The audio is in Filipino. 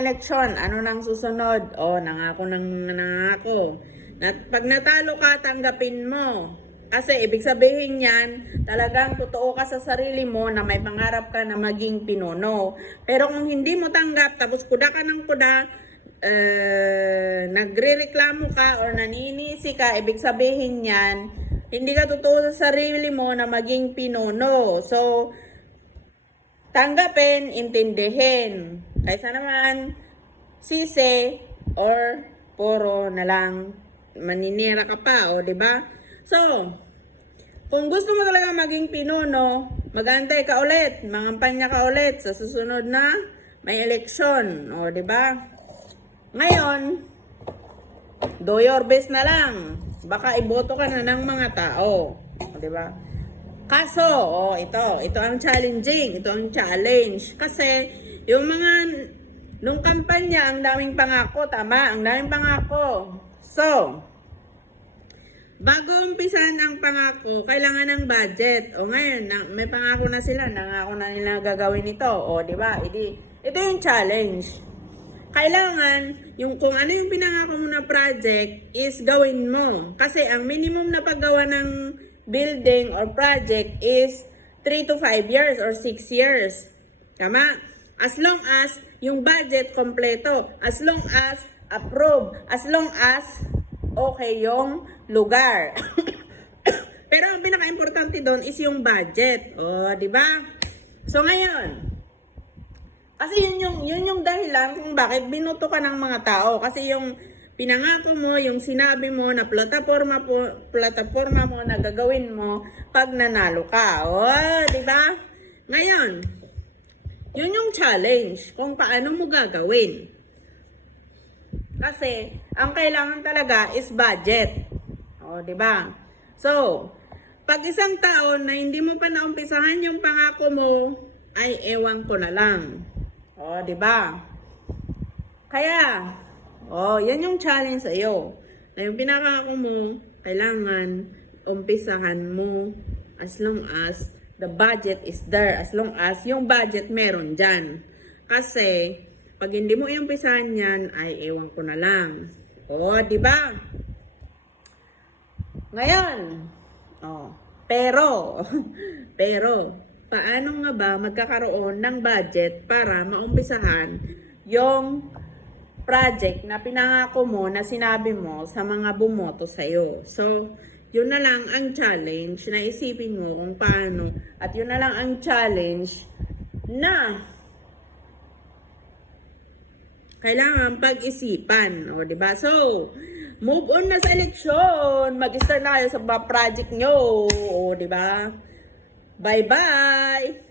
Eleksyon, ano nang susunod? Nangako. Pag natalo ka, tanggapin mo. Kasi ibig sabihin yan, talagang totoo ka sa sarili mo na may pangarap ka na maging pinuno. Pero kung hindi mo tanggap, tapos kuda ka ng kuda, nagrereklamo ka o naninisi ka, ibig sabihin yan, hindi ka totoo sa sarili mo na maging pinuno. So, tanggapin, intindihin. Kaysa naman, sisi or puro na lang maninira ka pa, o 'di ba? So, kung gusto mo talaga maging pinuno, mag-antay ka ulit, mangampanya ka ulit sa susunod na may eleksyon, o 'di ba? Ngayon, do your best na lang. Baka iboto ka na ng mga tao, o 'di ba? Kaso, ito ang challenging, ito ang challenge. Kasi, yung mga, nung kampanya, ang daming pangako, tama, ang daming pangako. So, bago umpisan ang pangako, kailangan ng budget. O ngayon, may pangako na sila, nangako na nila gagawin ito. O, di ba? Ito yung challenge. Kailangan, kung ano yung pinangako mo na project, is gawin mo. Kasi ang minimum na paggawa ng building or project is 3 to 5 years or 6 years. Tama? As long as yung budget kompleto, as long as approved, as long as okay yung lugar. Pero ang pinaka-importante doon is yung budget. O, di ba? So ngayon, kasi yun yung dahilan kung bakit binoto ka ng mga tao. Kasi yung pinangako mo, yung sinabi mo na plataforma mo na gagawin mo pag nanalo ka. O, di ba? Ngayon, yun yung challenge kung paano mo gagawin. Kasi, ang kailangan talaga is budget. O, di ba? So, pag isang taon na hindi mo pa naumpisahan yung pangako mo, ay ewan ko na lang. O, di ba? Kaya, yan yung challenge sa iyo. Na yung pinakako mo, kailangan umpisahan mo as long as the budget is there. As long as yung budget meron dyan. Kasi, pag hindi mo umpisahan yan, ay ewan ko na lang. O, di ba? Ngayon, pero, paano nga ba magkakaroon ng budget para maumpisahan yung project na pinangako mo na sinabi mo sa mga bumoto sa'yo. So, yun na lang ang challenge na isipin mo kung paano. At yun na lang ang challenge na kailangan pag-isipan. O, diba? So, move on na sa eleksyon. Mag-start na kayo sa mga project nyo. O, diba? Bye-bye!